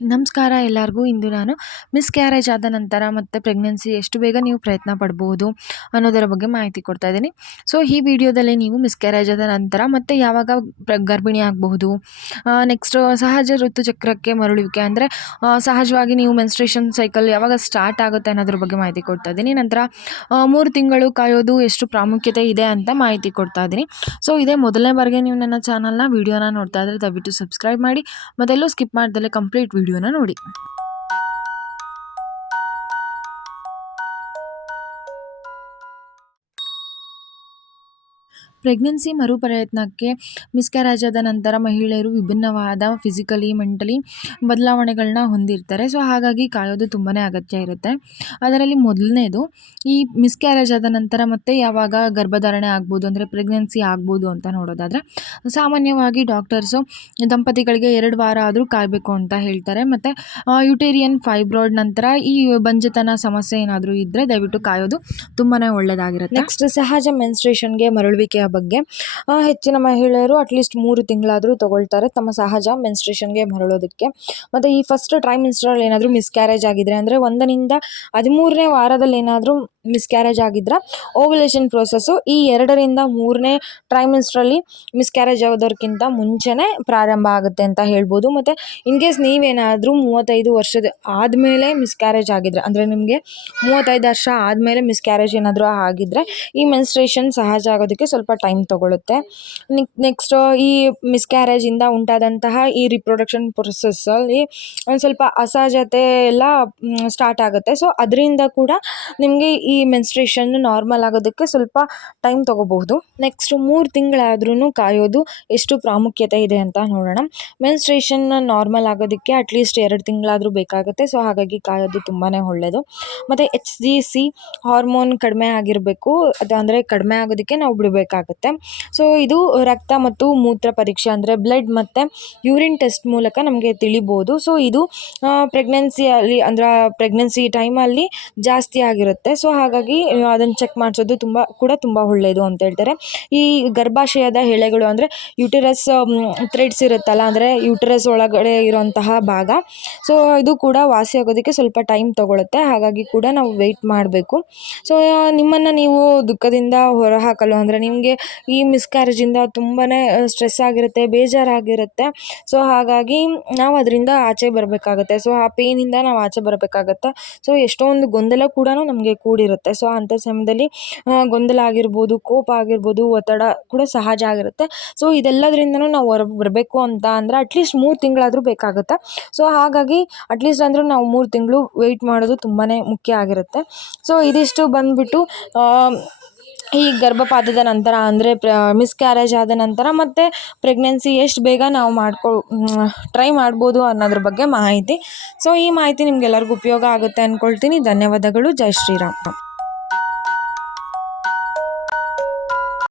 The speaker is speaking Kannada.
ನಮಸ್ಕಾರ ಎಲ್ಲರಿಗೂ. ಇಂದು ನಾನು ಮಿಸ್‌ಕ್ಯಾರೇಜ್ ಆದ ನಂತರ ಮತ್ತು ಪ್ರೆಗ್ನೆನ್ಸಿ ಎಷ್ಟು ಬೇಗ ನೀವು ಪ್ರಯತ್ನ ಪಡ್ಬೋದು ಅನ್ನೋದರ ಬಗ್ಗೆ ಮಾಹಿತಿ ಕೊಡ್ತಾ ಇದ್ದೀನಿ. ಸೊ ಈ ವಿಡಿಯೋದಲ್ಲಿ ನೀವು ಮಿಸ್‌ಕ್ಯಾರೇಜ್ ಆದ ನಂತರ ಮತ್ತು ಯಾವಾಗ ಗರ್ಭಿಣಿ ಆಗಬಹುದು, ನೆಕ್ಸ್ಟ್ ಸಹಜ ಋತುಚಕ್ರಕ್ಕೆ ಮರಳುವಿಕೆ ಅಂದರೆ ಸಹಜವಾಗಿ ನೀವು ಮೆನ್ಸ್ಟ್ರೇಷನ್ ಸೈಕಲ್ ಯಾವಾಗ ಸ್ಟಾರ್ಟ್ ಆಗುತ್ತೆ ಅನ್ನೋದ್ರ ಬಗ್ಗೆ ಮಾಹಿತಿ ಕೊಡ್ತಾ ಇದ್ದೀನಿ. ನಂತರ 3 ತಿಂಗಳು ಕಾಯೋದು ಎಷ್ಟು ಪ್ರಾಮುಖ್ಯತೆ ಇದೆ ಅಂತ ಮಾಹಿತಿ ಕೊಡ್ತಾ ಇದ್ದೀನಿ. ಸೊ ಇದೇ ಮೊದಲನೇ ಬಾರಿಗೆ ನೀವು ನನ್ನ ಚಾನಲ್ನ ವಿಡಿಯೋನ ನೋಡ್ತಾ ಇದ್ದರೆ ದಯವಿಟ್ಟು ಸಬ್ಸ್ಕ್ರೈಬ್ ಮಾಡಿ, ಮತ್ತೆಲ್ಲೂ ಸ್ಕಿಪ್ ಮಾಡ್ದಲೇ ಕಂಪ್ಲೀಟ್ ವಿಡಿಯೋನ ನೋಡಿ. ಪ್ರೆಗ್ನೆನ್ಸಿ ಮರುಪ್ರಯತ್ನಕ್ಕೆ ಮಿಸ್‌ಕ್ಯಾರೇಜ್ ಆದ ನಂತರ ಮಹಿಳೆಯರು ವಿಭಿನ್ನವಾದ ಫಿಸಿಕಲಿ, ಮೆಂಟಲಿ ಬದಲಾವಣೆಗಳನ್ನ ಹೊಂದಿರ್ತಾರೆ. ಸೊ ಹಾಗಾಗಿ ಕಾಯೋದು ತುಂಬಾ ಅಗತ್ಯ ಇರುತ್ತೆ. ಅದರಲ್ಲಿ ಮೊದಲನೇದು ಈ ಮಿಸ್‌ಕ್ಯಾರೇಜ್ ಆದ ನಂತರ ಮತ್ತೆ ಯಾವಾಗ ಗರ್ಭಧಾರಣೆ ಆಗ್ಬೋದು ಅಂದರೆ ಪ್ರೆಗ್ನೆನ್ಸಿ ಆಗ್ಬೋದು ಅಂತ ನೋಡೋದಾದರೆ, ಸಾಮಾನ್ಯವಾಗಿ ಡಾಕ್ಟರ್ಸು ದಂಪತಿಗಳಿಗೆ 2 ವಾರ ಆದರೂ ಕಾಯಬೇಕು ಅಂತ ಹೇಳ್ತಾರೆ. ಮತ್ತು ಯುಟೇರಿಯನ್ ಫೈಬ್ರಾಯ್ಡ್ ನಂತರ ಈ ಬಂಜೆತನ ಸಮಸ್ಯೆ ಏನಾದರೂ ಇದ್ದರೆ ದಯವಿಟ್ಟು ಕಾಯೋದು ತುಂಬಾ ಒಳ್ಳೆಯದಾಗಿರುತ್ತೆ. ನೆಕ್ಸ್ಟ್ ಸಹಜ ಮೆನ್ಸ್ಟ್ರೇಷನ್ಗೆ ಮರಳುವಿಕೆಯ ಬಗ್ಗೆ ಹೆಚ್ಚಿನ ಮಹಿಳೆಯರು ಅಟ್ಲೀಸ್ಟ್ 3 ತಿಂಗಳಾದರೂ ತಗೊಳ್ತಾರೆ ತಮ್ಮ ಸಹಜ ಮೆನ್ಸ್ಟ್ರೇಷನ್ಗೆ ಮರಳೋದಕ್ಕೆ. ಮತ್ತು ಈ ಫಸ್ಟ್ ಟ್ರೈಮಿಸ್ಟ್ರಲ್ಲಿ ಏನಾದರೂ ಮಿಸ್‌ಕ್ಯಾರೇಜ್ ಆಗಿದ್ರೆ ಅಂದರೆ 1ರಿಂದ 13ನೇ ವಾರದಲ್ಲಿ ಏನಾದರೂ ಮಿಸ್‌ಕ್ಯಾರೇಜ್ ಆಗಿದ್ರೆ ಓವ್ಯುಲೇಷನ್ ಪ್ರೋಸೆಸ್ಸು ಈ 2ರಿಂದ 3ನೇ ಟ್ರೈಮಿಸ್ಟ್ರಲ್ಲಿ ಮಿಸ್‌ಕ್ಯಾರೇಜ್ ಆಗೋದಕ್ಕಿಂತ ಮುಂಚೆನೇ ಪ್ರಾರಂಭ ಆಗುತ್ತೆ ಅಂತ ಹೇಳ್ಬೋದು. ಮತ್ತು ಇನ್ ಕೇಸ್ ನೀವೇನಾದರೂ 35 ವರ್ಷದ ಆದಮೇಲೆ ಮಿಸ್‌ಕ್ಯಾರೇಜ್ ಆಗಿದ್ರೆ ಅಂದರೆ ನಿಮಗೆ 35 ವರ್ಷ ಆದಮೇಲೆ ಮಿಸ್‌ಕ್ಯಾರೇಜ್ ಏನಾದರೂ ಆಗಿದ್ದರೆ ಈ ಮೆನ್ಸ್ಟ್ರೇಷನ್ ಸಹಜ ಆಗೋದಕ್ಕೆ ಸ್ವಲ್ಪ ಟೈಮ್ ತೊಗೊಳುತ್ತೆ. ನೆಕ್ಸ್ಟ್ ಈ ಮಿಸ್‌ಕ್ಯಾರೇಜಿಂದ ಉಂಟಾದಂತಹ ಈ ರಿಪ್ರೊಡಕ್ಷನ್ ಪ್ರೊಸೆಸ್ಸಲ್ಲಿ ಒಂದು ಸ್ವಲ್ಪ ಅಸಹಜತೆ ಎಲ್ಲ ಸ್ಟಾರ್ಟ್ ಆಗುತ್ತೆ. ಸೊ ಅದರಿಂದ ಕೂಡ ನಿಮಗೆ ಈ ಮೆನ್ಸ್ಟ್ರೇಷನ್ ನಾರ್ಮಲ್ ಆಗೋದಕ್ಕೆ ಸ್ವಲ್ಪ ಟೈಮ್ ತೊಗೋಬಹುದು. ನೆಕ್ಸ್ಟ್ 3 ತಿಂಗಳಾದ್ರೂ ಕಾಯೋದು ಎಷ್ಟು ಪ್ರಾಮುಖ್ಯತೆ ಇದೆ ಅಂತ ನೋಡೋಣ. ಮೆನ್ಸ್ಟ್ರೇಷನ್ ನಾರ್ಮಲ್ ಆಗೋದಕ್ಕೆ ಅಟ್ಲೀಸ್ಟ್ 2 ತಿಂಗಳಾದರೂ ಬೇಕಾಗುತ್ತೆ. ಸೊ ಹಾಗಾಗಿ ಕಾಯೋದು ತುಂಬಾ ಒಳ್ಳೆಯದು. ಮತ್ತು HCG ಹಾರ್ಮೋನ್ ಕಡಿಮೆ ಆಗಿರಬೇಕು, ಅದು ಅಂದರೆ ಕಡಿಮೆ ಆಗೋದಕ್ಕೆ ನಾವು ಬಿಡಬೇಕಾಗುತ್ತೆ. ಸೊ ಇದು ರಕ್ತ ಮತ್ತು ಮೂತ್ರ ಪರೀಕ್ಷೆ ಅಂದರೆ ಬ್ಲಡ್ ಮತ್ತು ಯೂರಿನ್ ಟೆಸ್ಟ್ ಮೂಲಕ ನಮಗೆ ತಿಳಿಬೋದು. ಸೊ ಇದು ಪ್ರೆಗ್ನೆನ್ಸಿಯಲ್ಲಿ ಅಂದರೆ ಪ್ರೆಗ್ನೆನ್ಸಿ ಟೈಮಲ್ಲಿ ಜಾಸ್ತಿ ಆಗಿರುತ್ತೆ. ಸೊ ಹಾಗಾಗಿ ಅದನ್ನು ಚೆಕ್ ಮಾಡಿಸೋದು ತುಂಬ ಒಳ್ಳೆಯದು ಅಂತ ಹೇಳ್ತಾರೆ. ಈ ಗರ್ಭಾಶಯದ ಎಳೆಗಳು ಅಂದರೆ ಯುಟಿರಸ್ ಥ್ರೆಡ್ಸ್ ಇರುತ್ತಲ್ಲ, ಅಂದರೆ ಯುಟಿರಸ್ ಒಳಗಡೆ ಇರೋಂತಹ ಭಾಗ, ಸೊ ಇದು ಕೂಡ ವಾಸಿ ಆಗೋದಕ್ಕೆ ಸ್ವಲ್ಪ ಟೈಮ್ ತೊಗೊಳುತ್ತೆ. ಹಾಗಾಗಿ ಕೂಡ ನಾವು ವೆಯ್ಟ್ ಮಾಡಬೇಕು. ಸೊ ನಿಮ್ಮನ್ನು ನೀವು ದುಃಖದಿಂದ ಹೊರಹಾಕಲು ಅಂದರೆ ನಿಮಗೆ ಈ ಮಿಸ್‌ಕ್ಯಾರೇಜಿಂದ ತುಂಬಾ ಸ್ಟ್ರೆಸ್ ಆಗಿರುತ್ತೆ, ಬೇಜಾರಾಗಿರುತ್ತೆ. ಸೊ ಹಾಗಾಗಿ ನಾವು ಅದರಿಂದ ಆಚೆ ಬರಬೇಕಾಗತ್ತೆ. ಸೊ ಆ ಪೇನಿಂದ ನಾವು ಆಚೆ ಬರಬೇಕಾಗತ್ತೆ. ಸೊ ಎಷ್ಟೊಂದು ಗೊಂದಲ ಕೂಡ ನಮಗೆ ಕೂಡಿರುತ್ತೆ. ಸೊ ಅಂಥ ಸಮಯದಲ್ಲಿ ಗೊಂದಲ ಆಗಿರ್ಬೋದು, ಕೋಪ ಆಗಿರ್ಬೋದು, ಒತ್ತಡ ಕೂಡ ಸಹಜ ಆಗಿರುತ್ತೆ. ಸೊ ಇದೆಲ್ಲದರಿಂದನೂ ನಾವು ಹೊರಗೆ ಬರಬೇಕು ಅಂತ ಅಂದರೆ ಅಟ್ಲೀಸ್ಟ್ 3 ತಿಂಗಳಾದರೂ ಬೇಕಾಗುತ್ತೆ. ಸೊ ಹಾಗಾಗಿ ಅಟ್ಲೀಸ್ಟ್ ಅಂದರೂ ನಾವು 3 ತಿಂಗಳು ವೆಯ್ಟ್ ಮಾಡೋದು ತುಂಬಾ ಮುಖ್ಯ ಆಗಿರುತ್ತೆ. ಸೊ ಇದಿಷ್ಟು ಬಂದುಬಿಟ್ಟು ಈ ಗರ್ಭಪಾತದ ನಂತರ ಅಂದರೆ ಮಿಸ್‌ಕ್ಯಾರೇಜ್ ಆದ ನಂತರ ಮತ್ತು ಪ್ರೆಗ್ನೆನ್ಸಿ ಎಷ್ಟು ಬೇಗ ನಾವು ಟ್ರೈ ಮಾಡ್ಬೋದು ಅನ್ನೋದ್ರ ಬಗ್ಗೆ ಮಾಹಿತಿ. ಸೊ ಈ ಮಾಹಿತಿ ನಿಮಗೆಲ್ಲರಿಗೂ ಉಪಯೋಗ ಆಗುತ್ತೆ ಅಂದ್ಕೊಳ್ತೀನಿ. ಧನ್ಯವಾದಗಳು. ಜೈ ಶ್ರೀರಾಮ್.